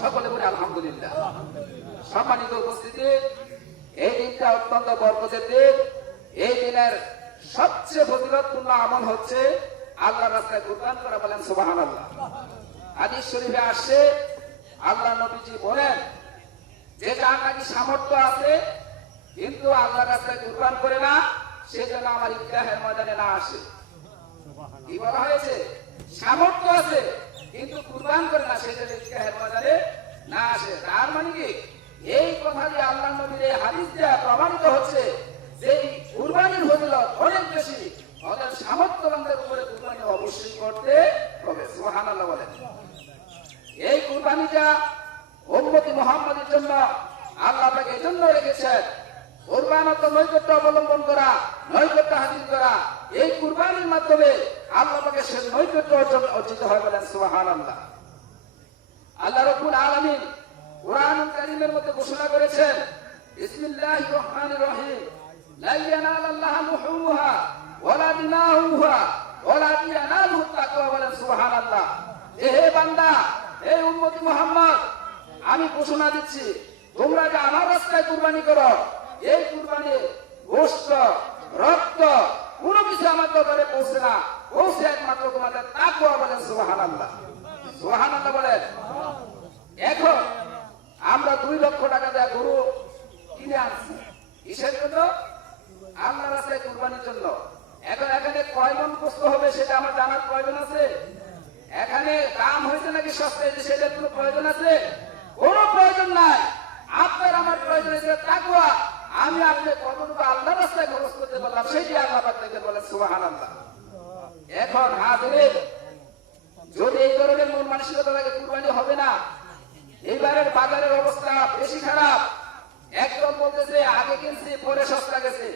সকলে বলি আলহামদুলিল্লাহ। সম্মানিত উপস্থিতি, এই দিনটা অত্যন্ত বরকতের দিন এই দিনের সবচেয়ে ফজিলতপূর্ণ আমল হচ্ছে আল্লাহ রাস্তায় কুরবান করা বলেন সুবাহান আল্লাহ শরীফে আসে, আল্লাহ নবীজি বলেন, যে যার নাকি সামর্থ্য আছে, কিন্তু আল্লাহ রাস্তায় কুরবান করে না, সে যেন আমার ইতিহাসের ময়দানে না আসে। কি বলা হয়েছে? সামর্থ্য আছে কিন্তু কুরবান করে না, সেটা ইতিহাসের ময়দানে না আসে তার মানে কি? এই কথা আল্লাহ নবীর এই হাদিস দেওয়া প্রমাণিত হচ্ছে যে কুরবানির ফজিলত অনেক বেশি অতএব সামর্থ্যবানদের উপরে কুরবানি অবশ্যই করতে হবে, সুবহানাল্লাহ বলেন। এই কুরবানিটা উম্মতি মোহাম্মদের জন্য আল্লাহ তাকে এই জন্য রেখেছেন অবলম্বন করা, নৈকট্য হাজির করা, এই কুরবানির মাধ্যমে আল্লাহ তাকে সে নৈকট্য অর্জিত হয় বলেন সুবাহান আল্লাহ আল্লাহ রব্বুল আলামিন কোরআন কারীমের মধ্যে ঘোষণা করেছেন, বিসমিল্লাহির রহমানির রহিম আমি ঘোষণা দিচ্ছি, তোমরা যে আমার রাস্তায় কুরবানি করো এই কুরবানি গোশত, রক্ত, কোনো কিছু আমার দরবারে পৌঁছে না। পৌঁছে একমাত্র তোমাদের তাকওয়া বলেন সুবহানাল্লাহ। সুবহানাল্লাহ বলেন। এখন আমরা দুই লক্ষ টাকা দেয়া গরু কিনে আনছি। কিসের জন্য? আল্লাহ রাস্তায় কুরবানির জন্য। এখন এখানে কয় মন কষ্ট হবে সেটা আমার জানার প্রয়োজন আছে? এখানে দাম হয়েছে নাকি সস্তা হয়েছে সেটার কোনো প্রয়োজন আছে কোনো প্রয়োজন নাই আপনার আমার প্রয়োজন হয়েছে তাকুয়া আমি আপনি কতটুকু আল্লাহ রাস্তায় খরচ করতে পারলাম সেটি আল্লাহ থেকে বলেন সুবাহান আল্লাহ এখন হাজির। যদি এই ধরনের মন মানসিকতা থাকে, কুরবানি হবে না। এইবারের বাজারের অবস্থা বেশি খারাপ। একদম বলতেছে, আগে কিনছি, পরে সস্তা গেছে।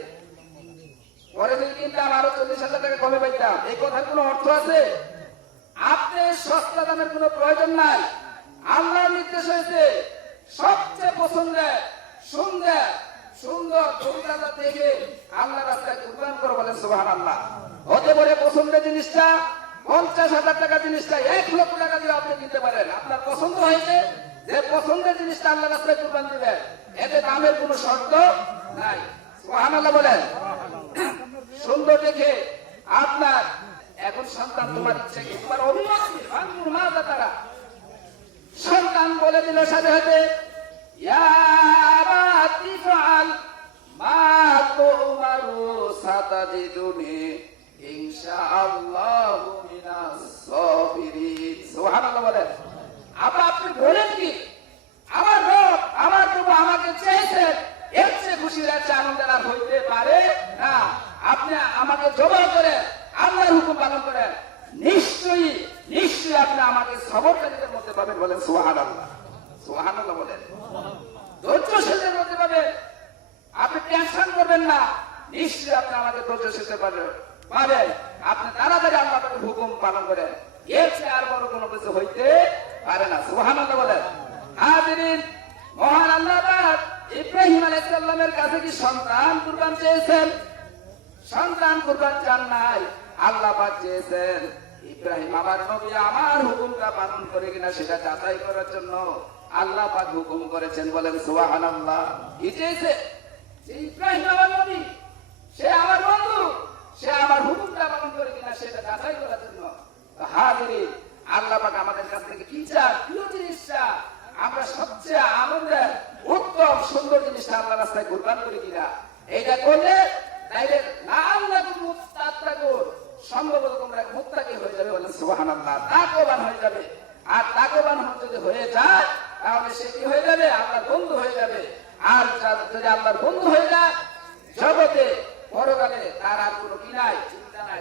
পরে যদি কিনতাম, আরও চল্লিশ হাজার টাকা কমে পাইতাম। এই কথার কোনো অর্থ আছে? আপনি সস্তা দামের কোনো প্রয়োজন নাই। আল্লাহর নির্দেশ হয়েছে, সবচেয়ে পছন্দের, সুন্দর সুন্দর গরুদাতা দেখে আল্লাহ রাস্তায় কুরবান করে বলেন সুবাহান আল্লাহ হতে পারে পছন্দের জিনিসটা, পঞ্চাশ হাজার টাকা জিনিসটা, এক লক্ষ টাকা দিয়ে আপনি কিনতে পারেন। আপনার পছন্দ হয়েছে, যে পছন্দের জিনিসটা আল্লাহ রাস্তায় কুরবান দিবেন। এতে দামের কোনো শর্ত নাই। সুবাহান আল্লাহ বলেন। সুন্দর দেখে আপনার এখন সন্তান তোমার ইচ্ছে তোমার? মা তারা সন্তান বলে দিল সাথে সাথে সাবিরিন। সুবহানাল্লাহ বলেন আপনি বলেন কি আমার রব আমার প্রভু আমাকে চেয়েছেন এর চেয়ে খুশির আছে আনন্দের আর হইতে পারে না আপনি আমাকে জবাব করে আল্লাহর হুকুম পালন করেন নিশ্চয়ই নিশ্চয়ই আপনি আমাকে সবরকারীদের মধ্যে পাবেন বলেন সুহান আল্লাহ সুহান আল্লাহ বলেন ধৈর্যশীলদের মধ্যে পাবেন আপনি টেনশন করবেন না নিশ্চয়ই আপনি আমাকে ধৈর্যশীলতে পারবেন পাবেন আপনি তাড়াতাড়ি আল্লাহ হুকুম পালন করেন। এর চেয়ে আর বড় কোনো কিছু হইতে পারে না। সুহান বলেন। হাজিরিন, মহান আল্লাহ ইব্রাহিম আলাইহিসসালামের কাছে কি সন্তান কুরবান চেয়েছেন? সন্তান কুরবান চান নাই, আল্লাহ চেয়েছেন। ইব্রাহিম আমার নবী আমার হুকুমটা পালন করে কিনা সেটা যাচাই করার জন্য আল্লাহ পাক হুকুম করেছেন বলেন সুবহানাল্লাহ। কি ইব্রাহিম আমার নবী, সে আমার সে আমার হুকুমটা পালন করে কিনা সেটা যাচাই করার জন্য। হাজিরি আল্লাহ পাক আমাদের কাছ থেকে কি চান প্রিয় জিনিসটা, আমরা সবচেয়ে আনন্দের, উত্তম, সুন্দর জিনিসটা আল্লাহ রাস্তায় কুরবান করি কিনা। এইটা করলে তাইলে না আল্লাহ মুত্তাকুর সম্ভবত তোমরা মুত্তাকি হয়ে যাবে বলেন সুবহানাল্লাহ তাকওয়াবান হয়ে যাবে। আর তাকওয়াবান যদি হয়ে যায়, তাহলে সে কি হয়ে যাবে? আল্লাহর বন্ধু হয়ে যাবে। আর যদি আল্লাহর বন্ধু হয়ে যায়, জগতে পরকালে তার আর কোনো কি নাই, চিন্তা নাই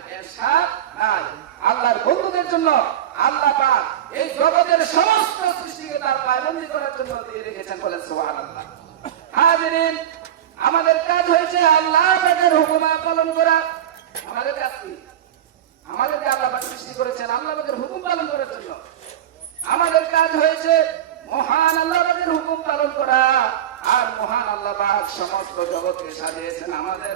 নাই। আল্লাহর বন্ধুদের জন্য আল্লাহ পাক এই জগতের সমস্ত সৃষ্টিকে তার পায়বন্দি করার জন্য দিয়ে রেখেছেন হাজিরিন, আমাদের কাজ হয়েছে আল্লাহ পাকের হুকুমা পালন করা। আমাদের কাজ কি? আমাদেরকে আল্লাহ পাক সৃষ্টি করেছেন আল্লাহ পাকের হুকুম পালন করার জন্য। আমাদের কাজ হয়েছে মহান আল্লাহ পাকের হুকুম পালন করা। আর মহান আল্লাহ পাক সমস্ত জগৎকে সাজিয়েছেন আমাদের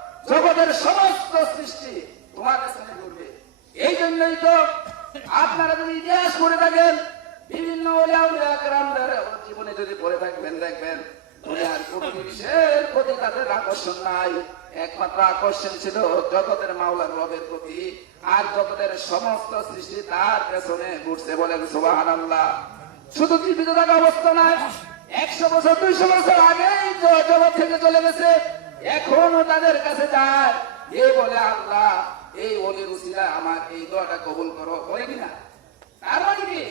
জগতের সমস্ত সৃষ্টি তোমার পেছনে ঘুরবে এই জন্যই তো আপনারা যদি ইতিহাস করে থাকেন, বিভিন্ন জীবনে যদি পড়ে থাকবেন, দেখবেন আর সমস্ত সৃষ্টি তার পেছনে শুধু অবস্থা একশো বছর, দুইশো বছর আগেই জগৎ থেকে চলে গেছে। এখনও তাদের কাছে যায়। এ বলে আল্লাহ, এই অলির উসিলা আমার এই দোয়াটা কবুল করো। বলে কিনা তার মানে কি?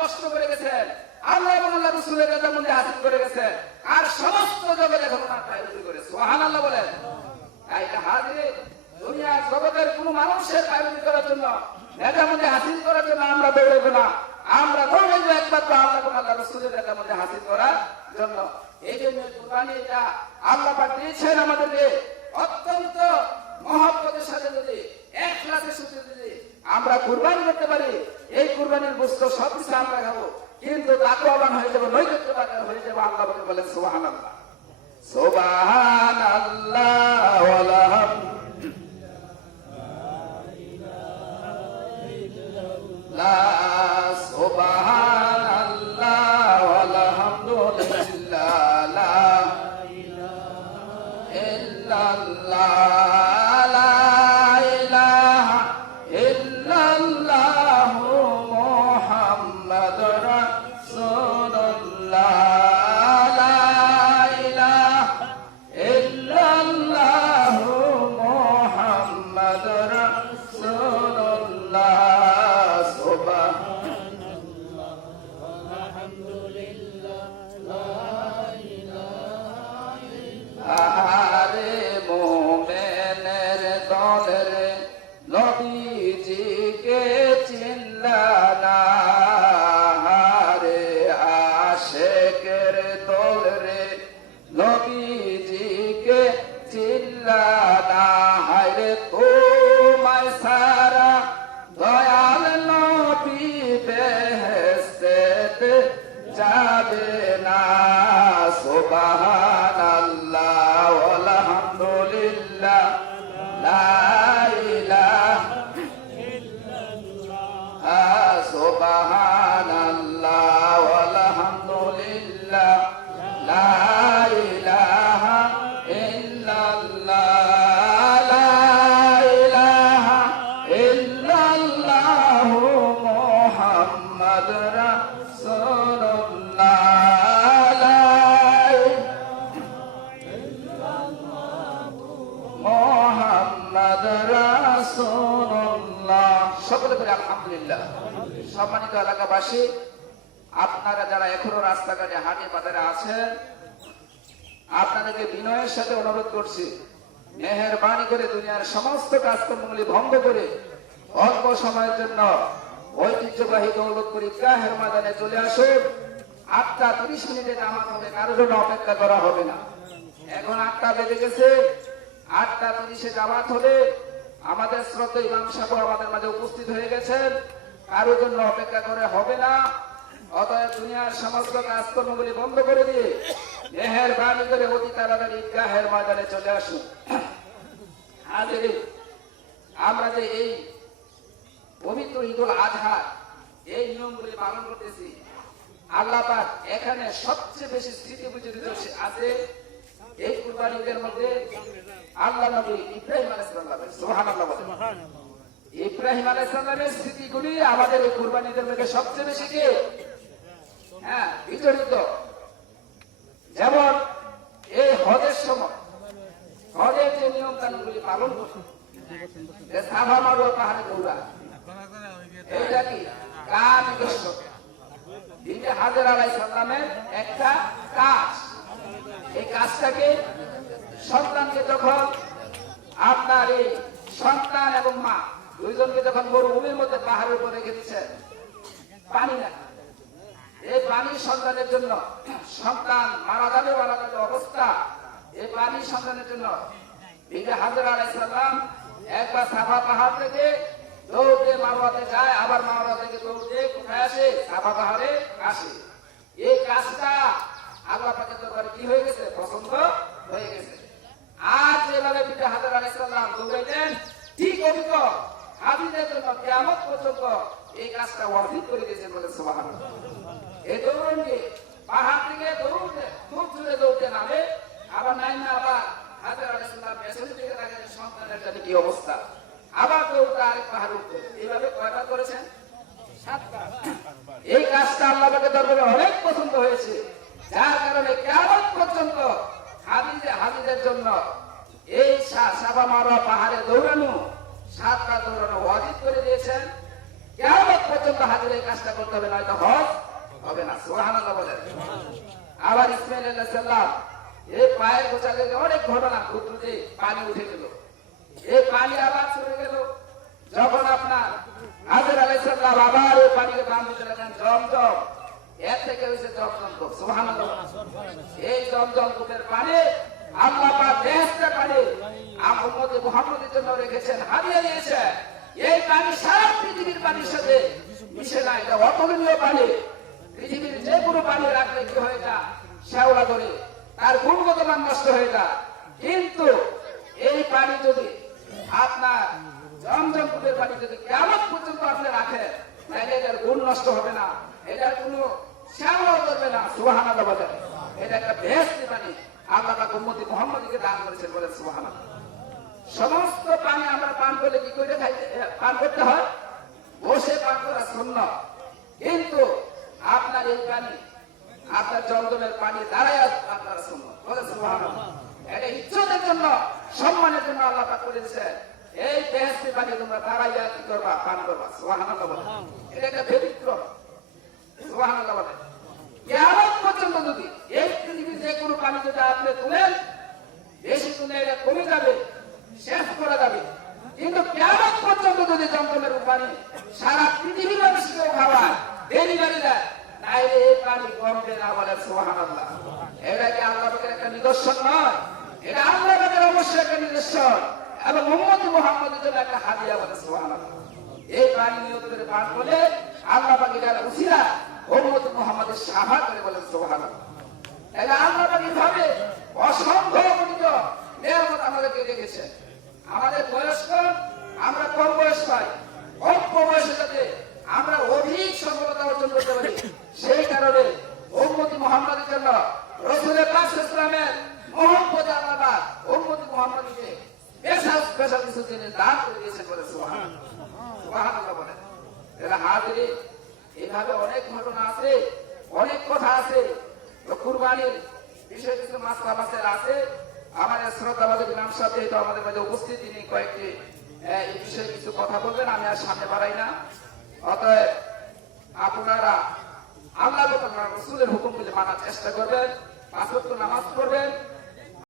কষ্ট করে গেছেন। আল্লাহ এবং আল্লাহ রসুলের হাসিল করে গেছেন। আর সমস্ত জগৎ এখন পায়ুরি করে সোহান আল্লাহ এটা হাজিরে দুনিয়ার জগতের কোন মানুষের পায়ুরি করার জন্য নেতার মধ্যে হাসিল করার জন্য আমরা দৌড়াবো না। আমরা দৌড়াইবো একমাত্র আল্লাহ এবং আল্লাহ রসুলের নেতার মধ্যে হাসিল করার জন্য। এই জন্য কোরআনে এটা আল্লাহ অত্যন্ত মহব্বতের সাথে যদি এক আমরা কুরবানি করতে পারি। এই কুরবানির বস্তু সব কিছু আমরা খাব, কিন্তু তাকওয়াবান হয়ে যাব নৈকট্যবান হয়ে যাব। আল্লাহ বলে সুবহানাল্লাহ। আল্লাহ লা Tá. সারা দয়াল নবী বেহেস্তে যাবে না সুবাহান সম্মানিত এলাকাবাসী, আপনারা যারা এখনও রাস্তাঘাটে হাটে বাজারে আছেন, আপনাদেরকে বিনয়ের সাথে অনুরোধ করছি, মেহরবানি করে দুনিয়ার সমস্ত কাজকর্মগুলি ভঙ্গ করে অল্প সময়ের জন্য ঐতিহ্যবাহী দৌলতপুর ঈদগাহের ময়দানে চলে আসুন। আটটা তিরিশ মিনিটে নামাজ হবে কারোর জন্য অপেক্ষা করা হবে না। এখন আটটা বেজে গেছে, আটটা তিরিশে জামাত হবে আমাদের শ্রদ্ধা ইমাম সাহেব আমাদের মাঝে উপস্থিত হয়ে গেছেন। কারোর জন্য অপেক্ষা করে হবে না। অতএব দুনিয়ার সমস্ত কাজকর্মগুলি বন্ধ করে দিয়ে মেহের বাণী করে অতি তাড়াতাড়ি ঈদগাহের ময়দানে চলে আসুন। আমরা যে এই পবিত্র ঈদুল আজহা, এই নিয়মগুলি পালন করতেছি, আল্লাহ এখানে সবচেয়ে বেশি স্মৃতি বিজড়িত আছে এই কুরবানিদের মধ্যে আল্লাহ নবী ইব্রাহিম আলাইহিস সুবহানাল্লাহ বলেন। ইব্রাহিম আলাইহিস সালামের স্মৃতিগুলি আমাদের এই কুরবানিদের মধ্যে সবচেয়ে বেশি কে? হ্যাঁ বিজড়িত যেমন এই হজের সময় হজের যে নিয়ম কানুনগুলি পালন যে সাফা পাহাড়ে দৌড়া। এইটা কি? কাজ নিজস্ব হাজার আলাই সাল্লামের একটা কাজ। এই কাজটাকে সন্তানকে যখন আপনার এই সন্তান এবং মা দুইজনকে যখন মরুভূমির মধ্যে পাহাড়ের উপরে দিচ্ছেন পানি না। এই পানি সন্তানের জন্য সন্তান মারা যাবে মারা যাবে অবস্থা, এই পানি সন্তানের জন্য একবার সাফা পাহাড় মারোয়াতে যায়, আবার থেকে সাফা পাহাড়ে কাজটা কি হয়ে গেছে? হয়ে গেছে। ঠিক অভিজ্ঞ জন্য কেমন পর্যন্ত এই কাজটা অর্জিত করে বলে সোহান এই দৌড়নকে পাহাড় থেকে দৌড়তে খুব জুড়ে দৌড়তে নামে আবার নাই না আবার হাজার আলাইসাল্লাম কি অবস্থা আবার দৌড়তে আরেক পাহাড় উঠতে এইভাবে করেছেন সাতবার এই কাজটা অনেক পছন্দ হয়েছে যার কারণে কেমন পর্যন্ত হাজিদের হাজিদের জন্য এই সাবা মারা পাহাড়ে দৌড়ানো সাতবার দৌড়ানো ওয়াজিব করে দিয়েছেন। কেমন পর্যন্ত হাজির কাজটা করতে হবে, নয়তো হজ হবে না। সোহানাল্লাহ বলেন। আবার ইসমাইল সাল্লাম এই পায়ের গোছা থেকে অনেক ঘটনা ক্ষুদ্রতে পানি উঠে গেল। এই পানি আবার চলে গেল। যখন আপনার হাজির আলাই সাল্লাম আবার এই পানিকে পান দিতে লাগলেন জমজম। এর থেকে হয়েছে জমজম কূপ সুবহানাল্লাহ এই জমজম কূপের পানি আল্লাহ পাক বেহেশতের পানি আহমদ মুহাম্মদের জন্য রেখেছেন, হারিয়ে এই পানি সারা পৃথিবীর সাথে মিশে না যে কোনো পানি রাখলে শ্যাওলা ধরে। তার নষ্ট হয়ে যা কিন্তু এই পানি যদি আপনার জমজম পানি যদি কেমন পর্যন্ত আপনি রাখেন, তাহলে এটার গুণ নষ্ট হবে না। এটার কোনো শ্যাওলাও করবে না। সুহানা বাজার এটা একটা বেহস্তি পানি আল্লাহ উম্মতি মোহাম্মদকে দান করেছেন বলে সুহানা সমস্ত পানি আমরা পান করলে কি করে পান করতে হয়? বসে পান করা শূন্য কিন্তু আপনার এই পানি আপনার জমজমের পানি দ্বারাই আপনারা শূন্য এটা জন্য, সম্মানের জন্য আল্লাহ এই বেহেস্তি পানি তোমরা দাঁড়াইয়া কি করবা? পান করবা। সুবহানাল্লাহ বলে এটা একটা কেমন যদি এই পৃথিবীর যে কোনো পানি যদি আপনি তুলেন, বেশি তুলে এটা কমে যাবে। শেষ করা যাবে। কিন্তু কেমন পর্যন্ত যদি জমজমের পানি সারা পৃথিবীর মানুষকেও খাওয়ায় ডেলিভারি দেয় তাইলে এই পানি কমবে না বলে সোহান এটা কি আল্লাহ একটা নিদর্শন নয়? এটা আল্লাহ অবশ্যই একটা নিদর্শন। এবং মোহাম্মদ মোহাম্মদের জন্য একটা হাদিয়া বলে সোহান এই পানি করে পান করলে আল্লাহ পাকে যারা উসিরা মোহাম্মদ মোহাম্মদের সাহা করে বলেন সোহান আল্লাহ তাহলে পাক ভাবে অসম্ভব গণিত আমাদেরকে রেখেছে আমাদের বয়স কম আমরা কম বয়স পাই অল্প বয়সে যাতে আমরা অধিক সফলতা অর্জন করতে পারি। সেই কারণে উম্মতি মোহাম্মদের জন্য রসুলের পাঁচ ইসলামের মোহাম্মদ আল্লাহ উম্মতি মোহাম্মদকে স্পেশাল স্পেশাল কিছু জিনিস দান করে দিয়েছেন বলে সুবহান সুবহানাল্লাহ বলেন এরা হাজিরি, এভাবে অনেক ঘটনা আছে, অনেক কথা আছে। কুরবানির বিষয়ে কিছু মাসের আছে। আমাদের শ্রদ্ধাবাদী ইমাম সাহেব যেহেতু আমাদের মাঝে উপস্থিত, তিনি কয়েকটি এই বিষয়ে কিছু কথা বলবেন, আমি আর সামনে বাড়াই না। অতএব আপনারা আল্লাহ রসুলের হুকুমগুলি মানার চেষ্টা করবেন, পাঁচ নামাজ পড়বেন